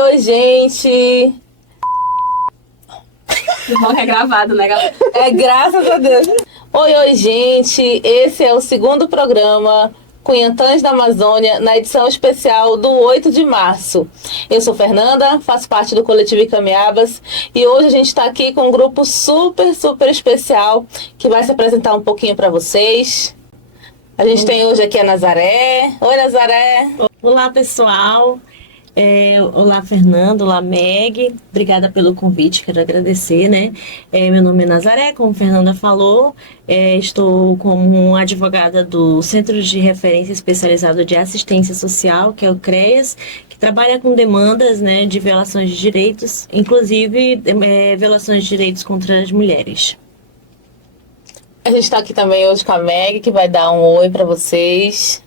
Oi, gente! Bom que é gravado, né, galera? É, graças a Deus. Oi, gente! Esse é o segundo programa Cunhantãs da Amazônia, na edição especial do 8 de março. Eu sou Fernanda, faço parte do coletivo Icamiabas e hoje a gente está aqui com um grupo super especial que vai se apresentar um pouquinho para vocês. A gente tem hoje aqui a Nazaré. Oi, Nazaré! Olá, pessoal. Olá, Fernando. Olá, Meg. Obrigada pelo convite, quero agradecer, né? Meu nome é Nazaré, como a Fernanda falou. Estou como advogada do Centro de Referência Especializado de Assistência Social, que é o CREAS, que trabalha com demandas, né, de violações de direitos, inclusive violações de direitos contra as mulheres. A gente está aqui também hoje com a Meg, que vai dar um oi para vocês.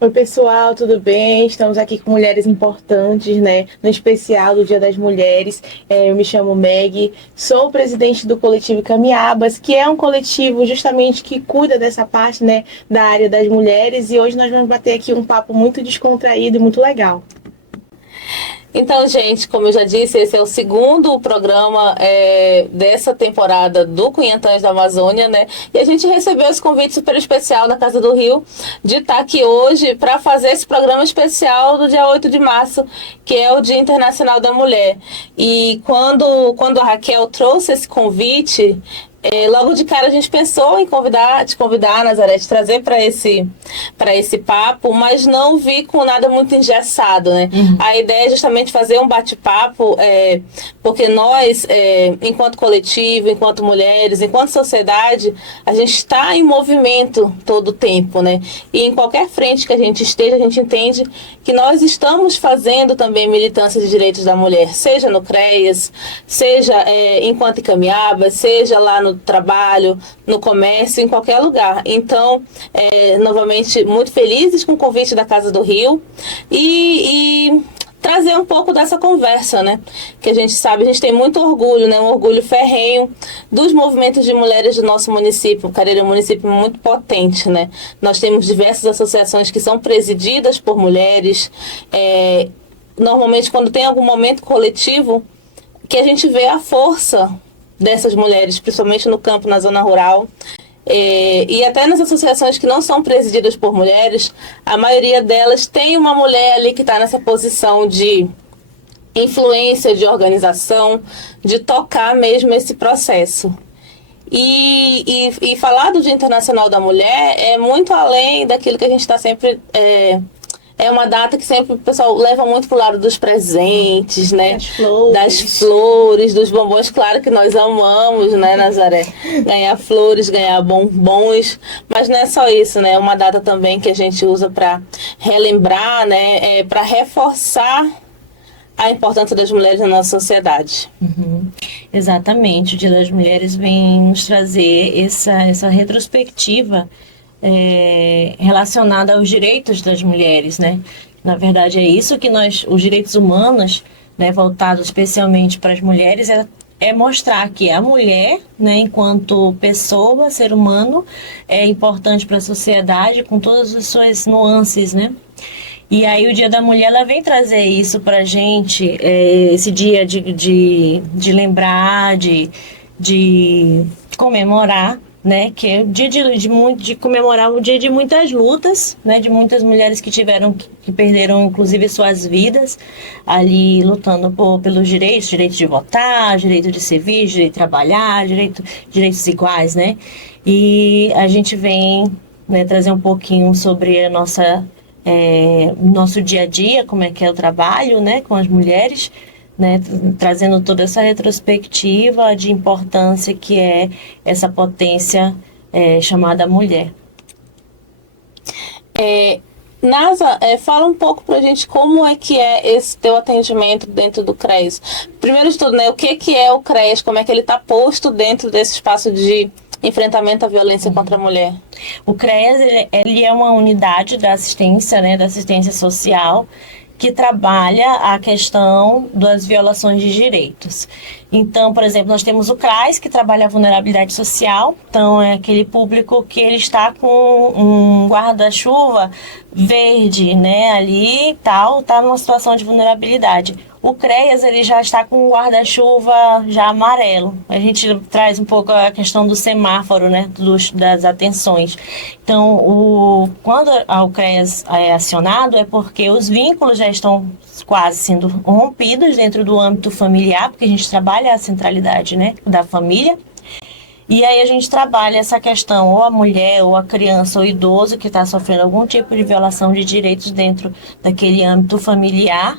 Oi, pessoal, tudo bem? Estamos aqui com mulheres importantes, né? No especial do Dia das Mulheres. Eu me chamo Meg, sou presidente do coletivo Icamiabas, que é um coletivo justamente que cuida dessa parte, né, da área das mulheres. E hoje nós vamos bater aqui um papo muito descontraído e muito legal. Então, gente, como eu já disse, esse é o segundo programa dessa temporada do Cunhantãs da Amazônia, né? E a gente recebeu esse convite super especial da Casa do Rio de estar aqui hoje para fazer esse programa especial do dia 8 de março, que é o Dia Internacional da Mulher. E quando a Raquel trouxe esse convite, logo de cara a gente pensou em te convidar, Nazaré, te trazer para esse papo, mas não vi com nada muito engessado, né? Uhum. A ideia é justamente fazer um bate-papo, porque nós, enquanto coletivo, enquanto mulheres, enquanto sociedade, a gente está em movimento todo o tempo, né? E em qualquer frente que a gente esteja, a gente entende que nós estamos fazendo também militância de direitos da mulher, seja no CREAS, seja enquanto Icamiabas, seja lá no trabalho, no comércio, em qualquer lugar. Então, novamente, muito felizes com o convite da Casa do Rio e trazer um pouco dessa conversa, né? Que a gente sabe, a gente tem muito orgulho, né? Um orgulho ferrenho dos movimentos de mulheres do nosso município. O Careiro é um município muito potente, né? Nós temos diversas associações que são presididas por mulheres. Normalmente, quando tem algum momento coletivo, que a gente vê a força dessas mulheres, principalmente no campo, na zona rural. E até nas associações que não são presididas por mulheres, a maioria delas tem uma mulher ali que está nessa posição de influência, de organização, de tocar mesmo esse processo. E falar do Dia Internacional da Mulher é muito além daquilo que a gente está sempre... É uma data que sempre o pessoal leva muito pro lado dos presentes, né? Das flores, dos bombons. Claro que nós amamos, né, Nazaré? Ganhar flores, ganhar bombons. Mas não é só isso, né? É uma data também que a gente usa para relembrar, né? Para reforçar a importância das mulheres na nossa sociedade. Uhum. Exatamente. O Dia das Mulheres vem nos trazer essa retrospectiva relacionada aos direitos das mulheres, né? Na verdade, é isso que os direitos humanos, né, voltados especialmente para as mulheres, é mostrar que a mulher, né, enquanto pessoa, ser humano, é importante para a sociedade com todas as suas nuances, né? E aí o Dia da Mulher, ela vem trazer isso para a gente, esse dia de lembrar, de comemorar, né, que é o dia de comemorar o dia de muitas lutas, né, de muitas mulheres que perderam inclusive suas vidas ali lutando pelos direitos de votar, direito de servir, direito de trabalhar, direitos iguais, né? E a gente vem, né, trazer um pouquinho sobre o nosso dia a dia, como é que é o trabalho, né, com as mulheres, né, trazendo toda essa retrospectiva de importância que é essa potência chamada mulher. Nasa, fala um pouco pra gente como é que é esse teu atendimento dentro do CREAS. Primeiro de tudo, né, o que é o CREAS, como é que ele está posto dentro desse espaço de enfrentamento à violência contra a mulher? O CREAS, ele é uma unidade da assistência, né, da assistência social, que trabalha a questão das violações de direitos. Então, por exemplo, nós temos o CRAS, que trabalha a vulnerabilidade social. Então, é aquele público que ele está com um guarda-chuva verde, né, ali e tal, está numa situação de vulnerabilidade. O CREAS, ele já está com o guarda-chuva já amarelo. A gente traz um pouco a questão do semáforo, né, das atenções. Então, quando o CREAS é acionado, é porque os vínculos já estão quase sendo rompidos dentro do âmbito familiar, porque a gente trabalha a centralidade, né, da família. E aí a gente trabalha essa questão, ou a mulher, ou a criança, ou o idoso que está sofrendo algum tipo de violação de direitos dentro daquele âmbito familiar,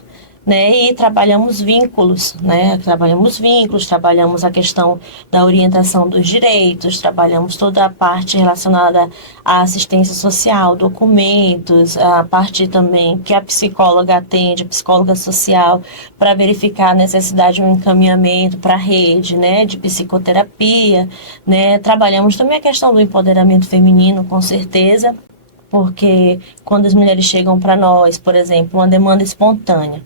né? E trabalhamos vínculos, né? Trabalhamos a questão da orientação dos direitos, trabalhamos toda a parte relacionada à assistência social, documentos, a parte também que a psicóloga atende, a psicóloga social, para verificar a necessidade de um encaminhamento para a rede, né? De psicoterapia, né? Trabalhamos também a questão do empoderamento feminino, com certeza, porque quando as mulheres chegam para nós, por exemplo, uma demanda espontânea,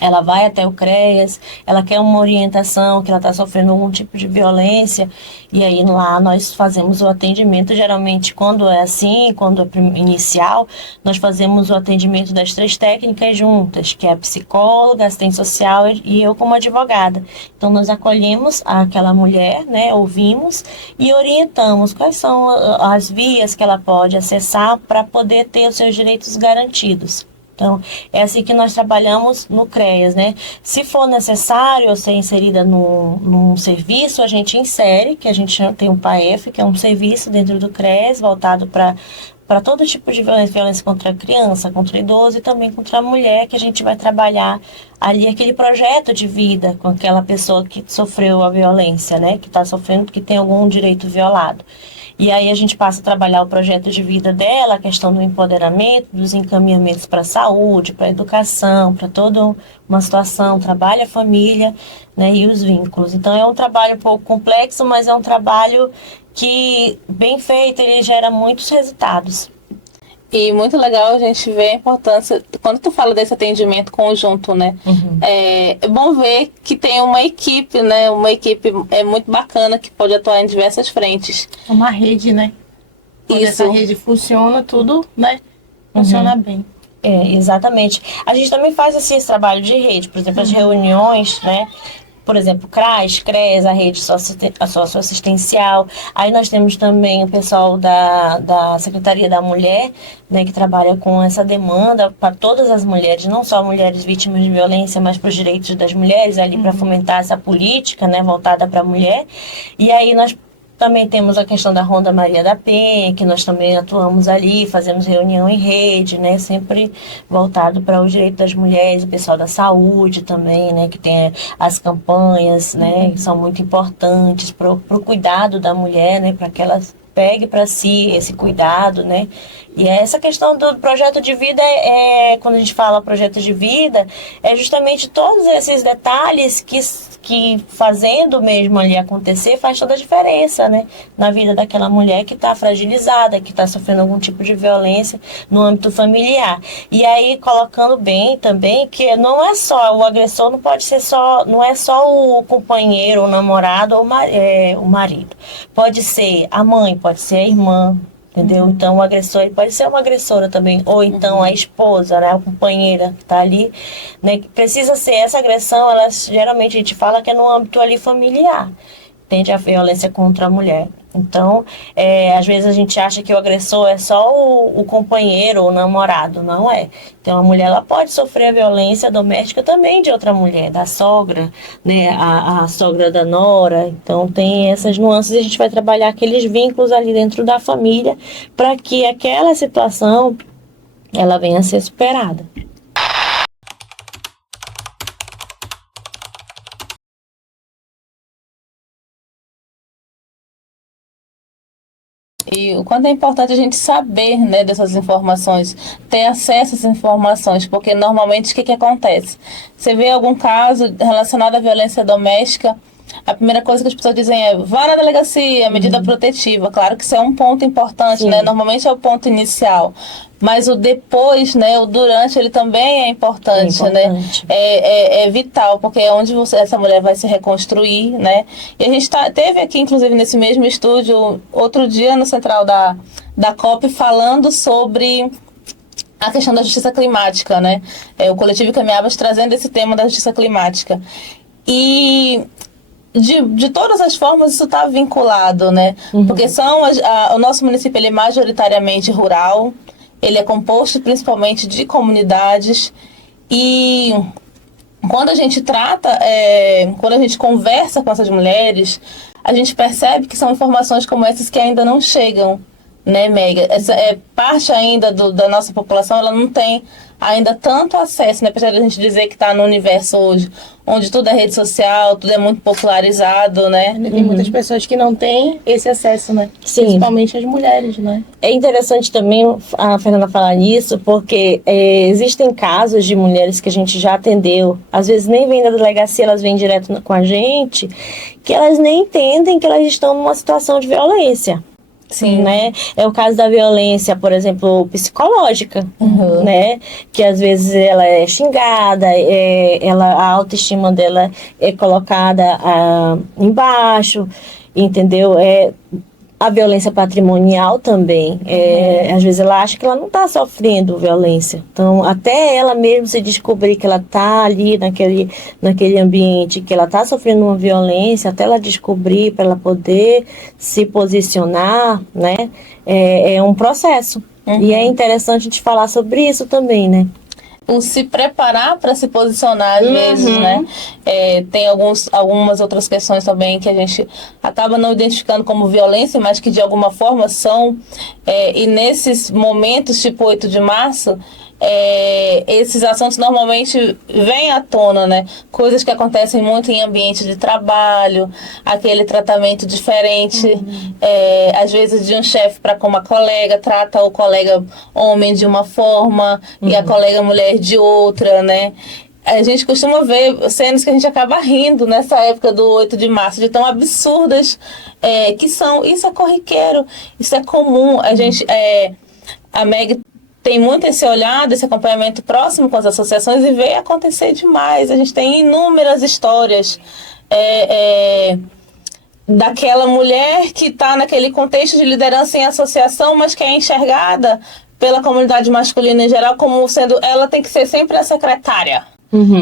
ela vai até o CREAS, ela quer uma orientação, que ela está sofrendo algum tipo de violência, e aí lá nós fazemos o atendimento, geralmente quando é assim, quando é inicial, nós fazemos o atendimento das 3 técnicas juntas, que é a psicóloga, a assistente social e eu como advogada. Então nós acolhemos aquela mulher, né, ouvimos e orientamos quais são as vias que ela pode acessar para poder ter os seus direitos garantidos. Então, é assim que nós trabalhamos no CREAS, né? Se for necessário ser inserida num serviço, a gente insere, que a gente tem um PAEF, que é um serviço dentro do CREAS, voltado para todo tipo de violência contra a criança, contra o idoso e também contra a mulher, que a gente vai trabalhar ali aquele projeto de vida com aquela pessoa que sofreu a violência, né? Que está sofrendo, que tem algum direito violado. E aí a gente passa a trabalhar o projeto de vida dela, a questão do empoderamento, dos encaminhamentos para a saúde, para a educação, para toda uma situação, trabalha a família, né, e os vínculos. Então é um trabalho um pouco complexo, mas é um trabalho que, bem feito, ele gera muitos resultados. E muito legal a gente ver a importância, quando tu fala desse atendimento conjunto, né? Uhum. É bom ver que tem uma equipe, né? Uma equipe muito bacana que pode atuar em diversas frentes. Uma rede, né? Quando Isso. essa rede funciona, tudo, né? Funciona bem. Exatamente. A gente também faz assim, esse trabalho de rede, por exemplo, as reuniões, né? Por exemplo, CRAS, CREAS, a rede socioassistencial. Aí nós temos também o pessoal da Secretaria da Mulher, né, que trabalha com essa demanda para todas as mulheres, não só mulheres vítimas de violência, mas para os direitos das mulheres, ali para fomentar essa política, né, voltada para a mulher. E aí nós também temos a questão da Ronda Maria da Penha, que nós também atuamos ali, fazemos reunião em rede, né, sempre voltado para os direitos das mulheres, o pessoal da saúde também, né, que tem as campanhas, né, que são muito importantes para o cuidado da mulher, né, para que ela pegue para si esse cuidado, né? E essa questão do projeto de vida, quando a gente fala projeto de vida, é justamente todos esses detalhes que fazendo mesmo ali acontecer faz toda a diferença, né? Na vida daquela mulher que está fragilizada, que está sofrendo algum tipo de violência no âmbito familiar. E aí colocando bem também que não é só, o agressor não pode ser só, não é só o companheiro, o namorado ou o marido. Pode ser a mãe, pode ser a irmã, entendeu? Então o agressor ele pode ser uma agressora também, ou então a esposa, né, a companheira que está ali, né, que precisa ser essa agressão, ela geralmente a gente fala que é no âmbito ali familiar, entende? A violência contra a mulher. Então, às vezes a gente acha que o agressor é só o companheiro ou o namorado, não é. Então, a mulher ela pode sofrer a violência doméstica também de outra mulher, da sogra, né, a sogra da nora. Então, tem essas nuances e a gente vai trabalhar aqueles vínculos ali dentro da família para que aquela situação ela venha a ser superada. E o quanto é importante a gente saber, né, dessas informações, ter acesso a essas informações, porque normalmente o que acontece? Você vê algum caso relacionado à violência doméstica, a primeira coisa que as pessoas dizem é vá na delegacia, medida protetiva. Claro que isso é um ponto importante, Sim. né? Normalmente é o ponto inicial. Mas o depois, né, o durante, ele também é importante, né? É vital, porque é onde essa mulher vai se reconstruir, né? E a gente teve aqui, inclusive, nesse mesmo estúdio, outro dia no Central da COP, falando sobre a questão da justiça climática, né? O Coletivo Caminhabas trazendo esse tema da justiça climática. E de todas as formas isso está vinculado, né? Porque o nosso município ele é majoritariamente rural, ele é composto principalmente de comunidades e quando a gente quando a gente conversa com essas mulheres, a gente percebe que são informações como essas que ainda não chegam, né, Meg? Essa parte ainda da nossa população, ela não tem ainda tanto acesso, né? Apesar de a gente dizer que está no universo hoje, onde tudo é rede social, tudo é muito popularizado, né? Tem muitas pessoas que não têm esse acesso, né? Sim. Principalmente as mulheres, né? É interessante também a Fernanda falar nisso, porque existem casos de mulheres que a gente já atendeu, às vezes nem vêm da delegacia, elas vêm direto com a gente, que elas nem entendem que elas estão numa situação de violência. Sim. Né? É o caso da violência, por exemplo, psicológica, né? Que às vezes ela é xingada, a autoestima dela é colocada embaixo, entendeu? A violência patrimonial também. Às vezes ela acha que ela não está sofrendo violência. Então, até ela mesmo se descobrir que ela está ali naquele ambiente, que ela está sofrendo uma violência, até ela descobrir, para ela poder se posicionar, né? É um processo. E é interessante a gente falar sobre isso também, né? O se preparar para se posicionar às vezes, né? Tem algumas outras questões também que a gente acaba não identificando como violência, mas que de alguma forma são. E nesses momentos, tipo 8 de março, esses assuntos normalmente vêm à tona, né? Coisas que acontecem muito em ambiente de trabalho, aquele tratamento diferente, às vezes de um chefe para com uma colega, trata o colega homem de uma forma e a colega mulher de outra, né? A gente costuma ver cenas que a gente acaba rindo nessa época do 8 de março, de tão absurdas que são. Isso é corriqueiro, isso é comum. A Meg tem muito esse olhar, esse acompanhamento próximo com as associações e vê acontecer demais. A gente tem inúmeras histórias daquela mulher que está naquele contexto de liderança em associação, mas que é enxergada pela comunidade masculina em geral como sendo, ela tem que ser sempre a secretária.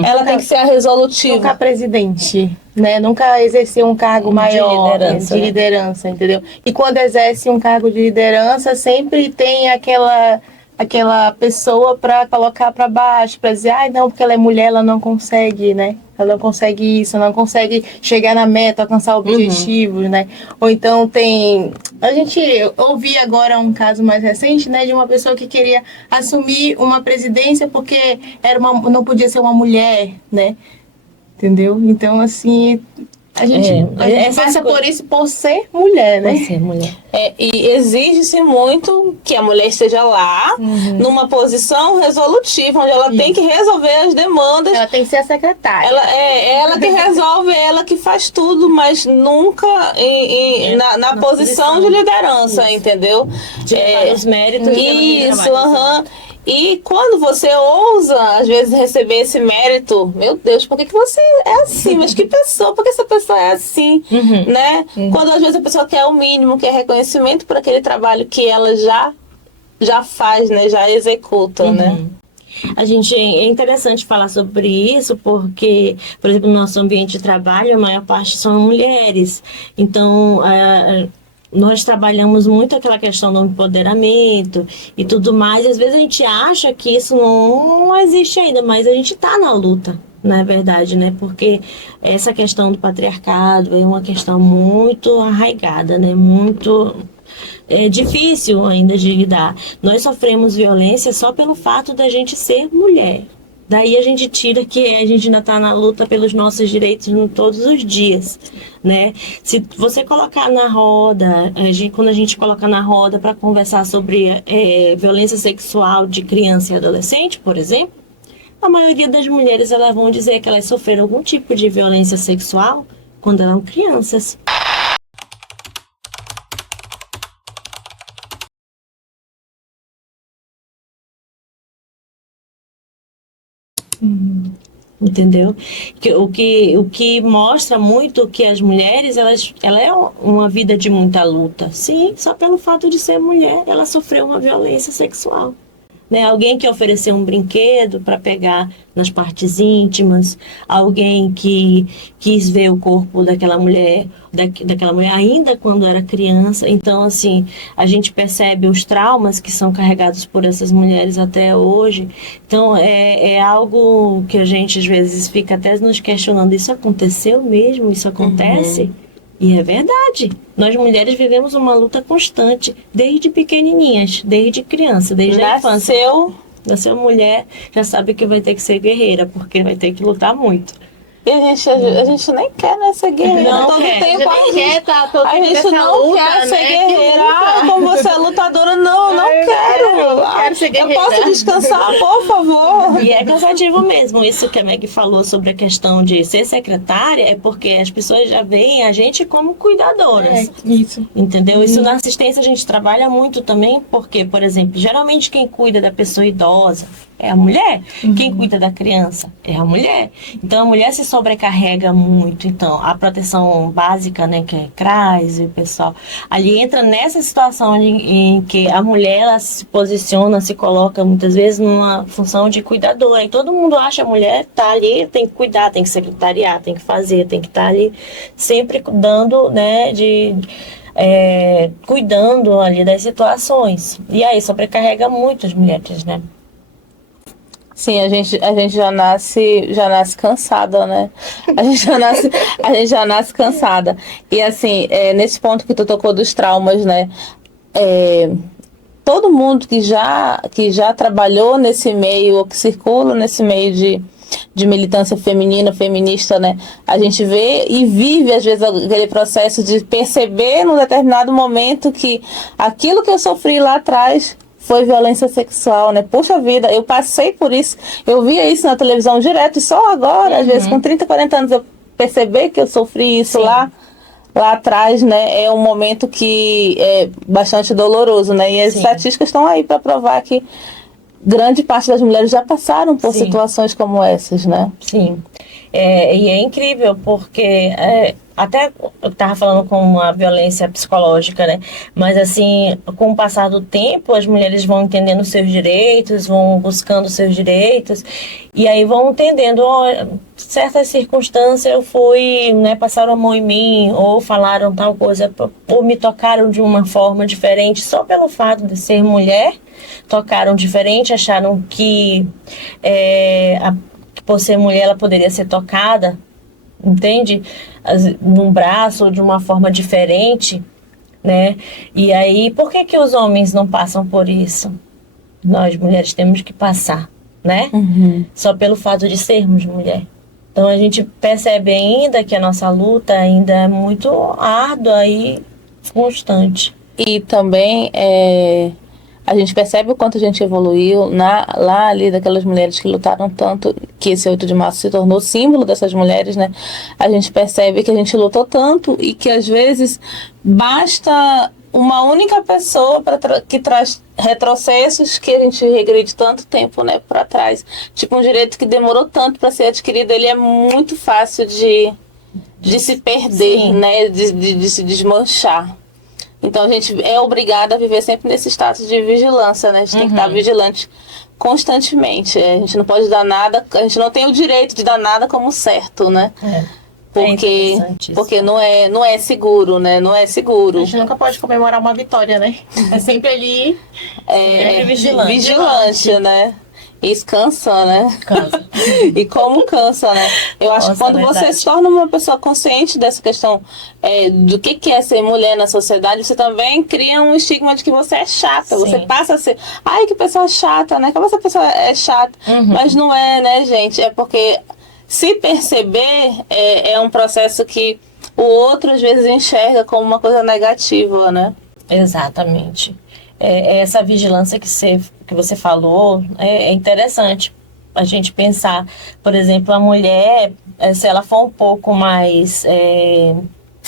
Ela tem que ser a resolutiva. Nunca presidente, né? Nunca exercer um cargo maior de liderança, entendeu? E quando exerce um cargo de liderança, sempre tem aquela pessoa para colocar para baixo, para dizer, não, porque ela é mulher, ela não consegue, né? Ela não consegue isso, não consegue chegar na meta, alcançar objetivos, né? Ou então a gente ouvi agora um caso mais recente, né, de uma pessoa que queria assumir uma presidência porque não podia ser uma mulher, né? Entendeu? Então, assim, a gente passa por isso por ser mulher, né? Por ser mulher. E exige-se muito que a mulher esteja lá, numa posição resolutiva, onde ela tem que resolver as demandas. Ela tem que ser a secretária. Ela que resolve, ela que faz tudo, mas nunca na posição de liderança, entendeu? Os méritos. Isso, E quando você ousa, às vezes, receber esse mérito, meu Deus, por que você é assim? Mas que pessoa? Por que essa pessoa é assim? Né? Quando às vezes a pessoa quer o mínimo, quer reconhecimento por aquele trabalho que ela já faz, né? Já executa, né? É interessante falar sobre isso porque, por exemplo, no nosso ambiente de trabalho, a maior parte são mulheres. Então, nós trabalhamos muito aquela questão do empoderamento e tudo mais. E às vezes a gente acha que isso não existe ainda, mas a gente está na luta, na verdade, né? Porque essa questão do patriarcado é uma questão muito arraigada, né? Muito difícil ainda de lidar. Nós sofremos violência só pelo fato da gente ser mulher. Daí a gente tira que a gente ainda está na luta pelos nossos direitos todos os dias, né? Se você colocar na roda, quando a gente coloca na roda para conversar sobre violência sexual de criança e adolescente, por exemplo, a maioria das mulheres elas vão dizer que elas sofreram algum tipo de violência sexual quando eram crianças. Entendeu? O que mostra muito que as mulheres, ela é uma vida de muita luta. Sim, só pelo fato de ser mulher, ela sofreu uma violência sexual. né? Alguém que ofereceu um brinquedo para pegar nas partes íntimas, alguém que quis ver o corpo daquela mulher, daquela mulher ainda quando era criança. Então, assim, a gente percebe os traumas que são carregados por essas mulheres até hoje. Então, é algo que a gente às vezes fica até nos questionando: isso aconteceu mesmo? Isso acontece? E é verdade. Nós mulheres vivemos uma luta constante, desde pequenininhas, desde criança, desde a infância. Nasceu mulher, já sabe que vai ter que ser guerreira, porque vai ter que lutar muito. E a gente nem quer, né, ser guerreira. Não todo quer. tempo A gente quer tá todo a tempo gente nessa não luta, quer ser né? guerreira. Que luta. Como você é lutadora, não quero. Eu não quero ser guerreira. Eu posso descansar, por favor. E é cansativo mesmo. Isso que a Meg falou sobre a questão de ser secretária, é porque as pessoas já veem a gente como cuidadoras. Isso. Entendeu? Isso na assistência a gente trabalha muito também, porque, por exemplo, geralmente quem cuida da pessoa idosa é a mulher. Quem cuida da criança é a mulher. Então a mulher se sobrecarrega muito. Então a proteção básica, né, que é CRAS e o pessoal, ali entra nessa situação em que a mulher ela se posiciona, se coloca muitas vezes numa função de cuidadora. E todo mundo acha a mulher tá ali, tem que cuidar, tem que secretariar, tem que fazer, tem que estar ali sempre dando, né, cuidando ali das situações. E aí sobrecarrega muito as mulheres, né? Sim, a gente já nasce cansada, né? A gente já nasce cansada. E assim, nesse ponto que tu tocou dos traumas, né? Todo mundo que já trabalhou nesse meio, ou que circula nesse meio de militância feminina, feminista, né? A gente vê e vive, às vezes, aquele processo de perceber num determinado momento que aquilo que eu sofri lá atrás foi violência sexual, né? Puxa vida, eu passei por isso, eu via isso na televisão direto, e só agora, às vezes, com 30, 40 anos, eu perceber que eu sofri isso lá atrás, né? É um momento que é bastante doloroso, né? E as estatísticas estão aí para provar que grande parte das mulheres já passaram por situações como essas, né? Sim. E é incrível, porque até eu estava falando com a violência psicológica, né? Mas assim, com o passar do tempo, as mulheres vão entendendo seus direitos, vão buscando seus direitos, e aí vão entendendo, certas circunstâncias eu fui, né, passaram a mão em mim, ou falaram tal coisa, ou me tocaram de uma forma diferente, só pelo fato de ser mulher, tocaram diferente, acharam que por ser mulher ela poderia ser tocada, entende? Num braço ou de uma forma diferente, né? E aí, por que os homens não passam por isso? Nós, mulheres, temos que passar, né? Só pelo fato de sermos mulher. Então, a gente percebe ainda que a nossa luta ainda é muito árdua e constante. E também a gente percebe o quanto a gente evoluiu lá ali daquelas mulheres que lutaram tanto, que esse 8 de março se tornou símbolo dessas mulheres, né? A gente percebe que a gente lutou tanto e que às vezes basta uma única pessoa que traz retrocessos, que a gente regride tanto tempo, né, para trás. Tipo, um direito que demorou tanto para ser adquirido, ele é muito fácil de se perder, né? De se desmanchar. Então a gente é obrigada a viver sempre nesse status de vigilância, né? A gente tem que estar vigilante constantemente. A gente não pode dar nada, a gente não tem o direito de dar nada como certo, né? Porque não é seguro, né? Não é seguro. A gente nunca pode comemorar uma vitória, né? É sempre ali. Vigilante, né? Isso cansa, né? Cansa. E como cansa, né? Eu acho que quando você se torna uma pessoa consciente dessa questão do que é ser mulher na sociedade, você também cria um estigma de que você é chata. Você passa a ser, ai, que pessoa chata, né? Como essa pessoa é chata. Mas não é, né, gente? É porque se perceber é um processo que o outro às vezes enxerga como uma coisa negativa, né? Exatamente. Essa vigilância que você falou é interessante a gente pensar. Por exemplo, a mulher, se ela for um pouco mais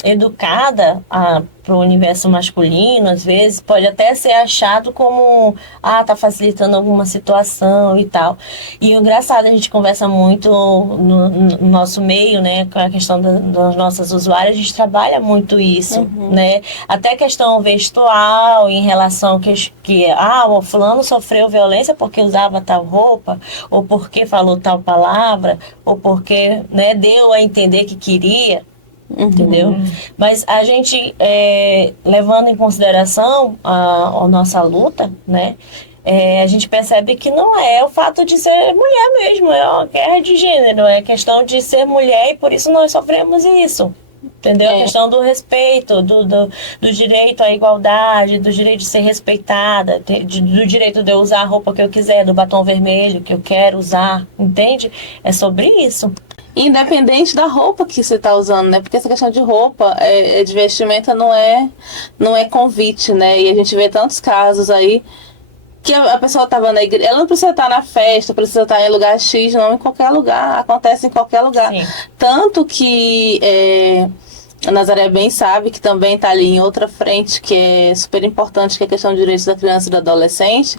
educada para o universo masculino, às vezes, pode até ser achado como, tá facilitando alguma situação e tal. E o engraçado, a gente conversa muito no nosso meio, né, com a questão das nossas usuárias, a gente trabalha muito isso, né? Até a questão vestual, em relação o fulano sofreu violência porque usava tal roupa, ou porque falou tal palavra, ou porque, né, deu a entender que queria. Entendeu? Mas a gente, levando em consideração a nossa luta, né? A gente percebe que não é o fato de ser mulher mesmo, é uma guerra de gênero, é questão de ser mulher e por isso nós sofremos isso. Entendeu? A questão do respeito, do direito à igualdade, do direito de ser respeitada, do direito de eu usar a roupa que eu quiser, do batom vermelho que eu quero usar, entende? É sobre isso. Independente da roupa que você está usando, né? Porque essa questão de roupa, de vestimenta, não é convite, né? E a gente vê tantos casos aí que a pessoa estava na igreja, ela não precisa estar na festa, precisa estar em lugar X, não, em qualquer lugar, acontece em qualquer lugar. Sim. Tanto que a Nazaré bem sabe que também está ali em outra frente, que é super importante, que é a questão de direitos da criança e do adolescente,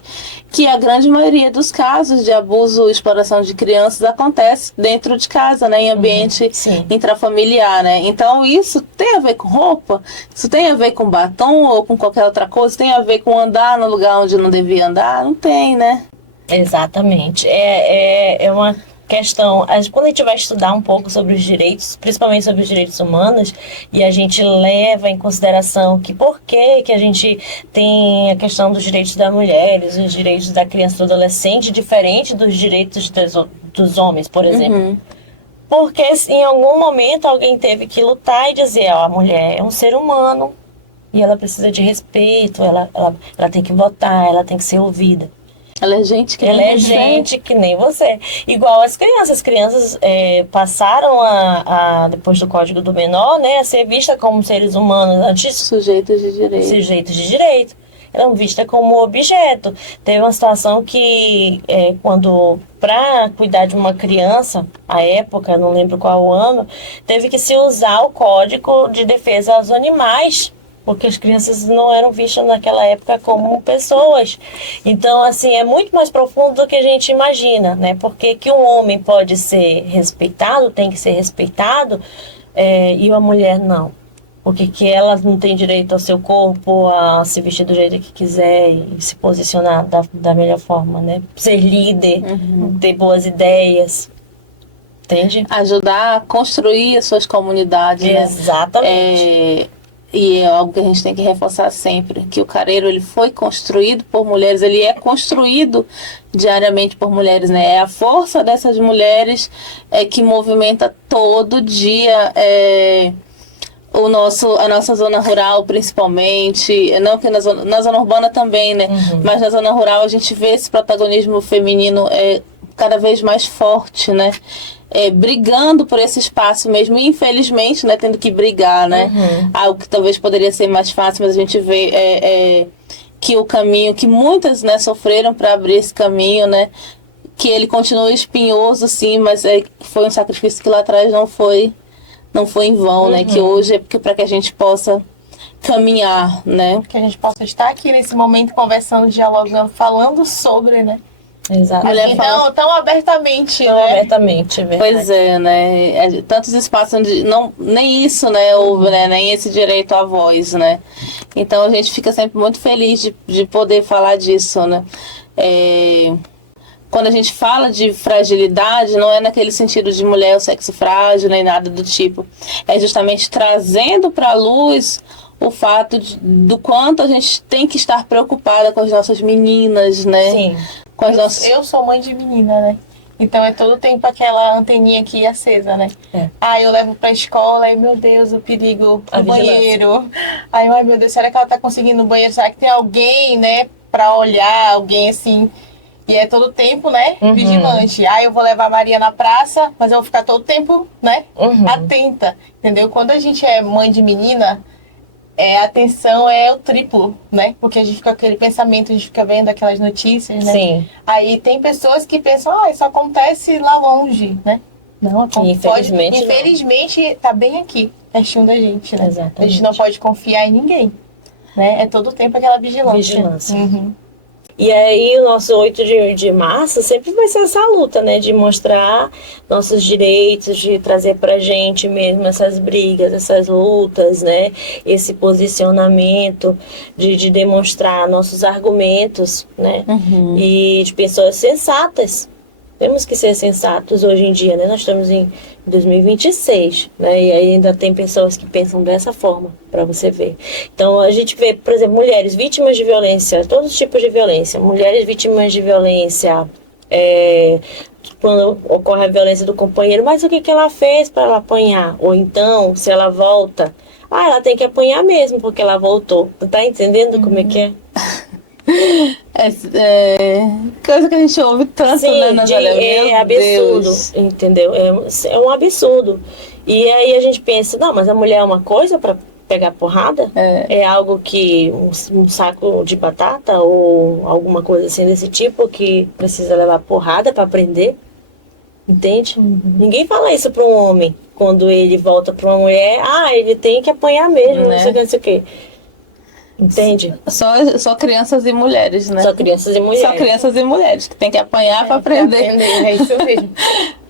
que a grande maioria dos casos de abuso e exploração de crianças acontece dentro de casa, né, em ambiente intrafamiliar, né? Então isso tem a ver com roupa, isso tem a ver com batom ou com qualquer outra coisa, tem a ver com andar no lugar onde não devia andar, não tem, né? Exatamente. É uma questão, quando a gente vai estudar um pouco sobre os direitos, principalmente sobre os direitos humanos, e a gente leva em consideração que por que a gente tem a questão dos direitos das mulheres, os direitos da criança e do adolescente, diferente dos direitos dos homens, por exemplo. Porque em algum momento alguém teve que lutar e dizer, a mulher é um ser humano e ela precisa de respeito, ela tem que votar, ela tem que ser ouvida. Ela é gente que nem você. Ela é gente que nem você. Igual as crianças. As crianças passaram depois do Código do Menor, né, a ser vistas como seres humanos. Antes, sujeitos de direito. Sujeitos de direito. Eram vistas como objeto. Teve uma situação que, para cuidar de uma criança, à época, não lembro qual ano, teve que se usar o Código de Defesa aos Animais, porque as crianças não eram vistas naquela época como pessoas. Então, assim, é muito mais profundo do que a gente imagina, né? Porque que um homem pode ser respeitado, tem que ser respeitado, e uma mulher não. Porque que ela não tem direito ao seu corpo, a se vestir do jeito que quiser e se posicionar da melhor forma, né? Ser líder, ter boas ideias. Entende? Ajudar a construir as suas comunidades, né? Exatamente. E é algo que a gente tem que reforçar sempre, que o Careiro ele foi construído por mulheres, ele é construído diariamente por mulheres, né? É a força dessas mulheres que movimenta todo dia a nossa zona rural, principalmente, não que na zona urbana também, né? Mas na zona rural a gente vê esse protagonismo feminino cada vez mais forte, né? Brigando por esse espaço mesmo, e infelizmente, né, tendo que brigar, né? Algo que talvez poderia ser mais fácil, mas a gente vê que o caminho, que muitas, né, sofreram para abrir esse caminho, né? Que ele continua espinhoso, sim, mas foi um sacrifício que lá atrás não foi em vão, né? Que hoje é para que a gente possa caminhar, né? Que a gente possa estar aqui nesse momento conversando, dialogando, falando sobre, né? Exato. Então, tão abertamente, tão né? abertamente, é verdade. Pois é, né? Tantos espaços onde nem isso, né, houve, né? Nem esse direito à voz, né? Então a gente fica sempre muito feliz de poder falar disso, né? Quando a gente fala de fragilidade, não é naquele sentido de mulher ou sexo frágil, nem nada do tipo. É justamente trazendo para a luz o fato do quanto a gente tem que estar preocupada com as nossas meninas, né? Sim. Com as nossas... Eu sou mãe de menina, né? Então é todo tempo aquela anteninha aqui acesa, né? Eu levo pra escola, aí meu Deus, o perigo, o banheiro. Aí, ai meu Deus, será que ela tá conseguindo no banheiro? Será que tem alguém, né, pra olhar, alguém assim? E é todo tempo, né, vigilante. Eu vou levar a Maria na praça, mas eu vou ficar todo tempo, né, atenta, entendeu? Quando a gente é mãe de menina, a atenção é o triplo, né? Porque a gente fica com aquele pensamento, a gente fica vendo aquelas notícias, né? Sim. Aí tem pessoas que pensam, isso acontece lá longe, né? Não, Infelizmente, não. Infelizmente tá bem aqui, pertinho da gente, né? Exatamente. A gente não pode confiar em ninguém, né? É todo o tempo aquela vigilância. Uhum. E aí o nosso 8 de março sempre vai ser essa luta, né? De mostrar nossos direitos, de trazer pra gente mesmo essas brigas, essas lutas, né? Esse posicionamento, de demonstrar nossos argumentos, né? E de pessoas sensatas. Temos que ser sensatos hoje em dia, né? Nós estamos em 2026, né? E ainda tem pessoas que pensam dessa forma, para você ver. Então, a gente vê, por exemplo, mulheres vítimas de violência, todos os tipos de violência. Mulheres vítimas de violência, quando ocorre a violência do companheiro, mas o que ela fez para ela apanhar? Ou então, se ela volta, ela tem que apanhar mesmo, porque ela voltou. Tu tá entendendo como é que é? Coisa que a gente ouve tanto, Sim, né, Nazaré? é Meu absurdo, Deus. entendeu? É um absurdo. E aí a gente pensa, não, mas a mulher é uma coisa para pegar porrada? É algo que, um saco de batata ou alguma coisa assim desse tipo que precisa levar porrada para aprender? Entende? Ninguém fala isso para um homem quando ele volta para uma mulher, ele tem que apanhar mesmo, Né? não sei o que. Entende? Só crianças e mulheres, né? Só crianças e mulheres. Só crianças e mulheres, que tem que apanhar para aprender. É isso mesmo.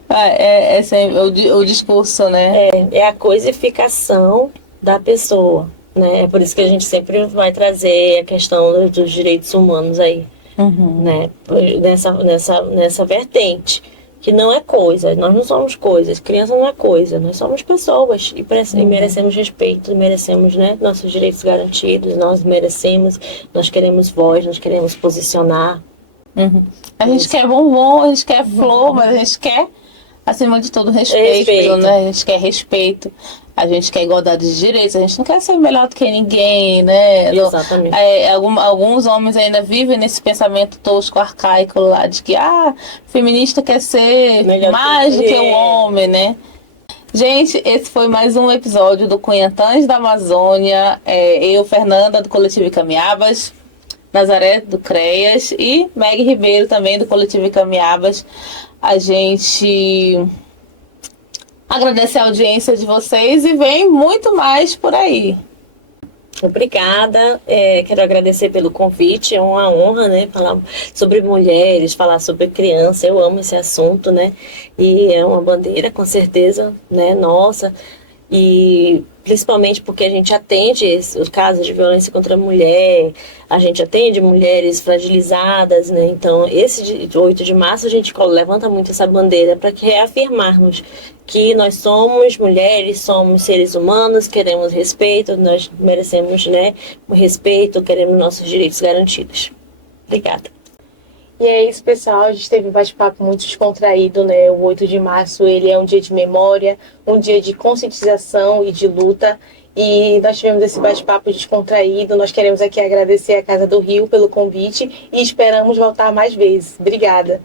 É sempre o discurso, né? É a coisificação da pessoa, né? É por isso que a gente sempre vai trazer a questão dos direitos humanos aí, né? Nessa vertente, que não é coisa, nós não somos coisas, criança não é coisa, nós somos pessoas e merecemos respeito, merecemos, né, nossos direitos garantidos, nós queremos voz, nós queremos posicionar. A gente quer bombom, a gente quer flor, mas a gente quer, acima de tudo, respeito, né? A gente quer respeito, a gente quer igualdade de direitos, a gente não quer ser melhor do que ninguém, né? Exatamente. Alguns homens ainda vivem nesse pensamento tosco, arcaico lá, de que feminista quer ser melhor mais do que o homem, né? Gente, esse foi mais um episódio do Cunhantãs da Amazônia. Eu, Fernanda, do Coletivo Icamiabas, Nazaré, do CREAS, e Meg Ribeiro, também do Coletivo Icamiabas. A gente agradece a audiência de vocês e vem muito mais por aí. Obrigada, quero agradecer pelo convite, é uma honra, né, falar sobre mulheres, falar sobre criança, eu amo esse assunto, né, e é uma bandeira, com certeza, né, nossa, e principalmente porque a gente atende os casos de violência contra a mulher, a gente atende mulheres fragilizadas, né, então esse 8 de março a gente levanta muito essa bandeira para reafirmarmos que nós somos mulheres, somos seres humanos, queremos respeito, nós merecemos, né, o respeito, queremos nossos direitos garantidos. Obrigada. E é isso, pessoal. A gente teve um bate-papo muito descontraído, né? O 8 de março, ele é um dia de memória, um dia de conscientização e de luta. E nós tivemos esse bate-papo descontraído. Nós queremos aqui agradecer a Casa do Rio pelo convite e esperamos voltar mais vezes. Obrigada.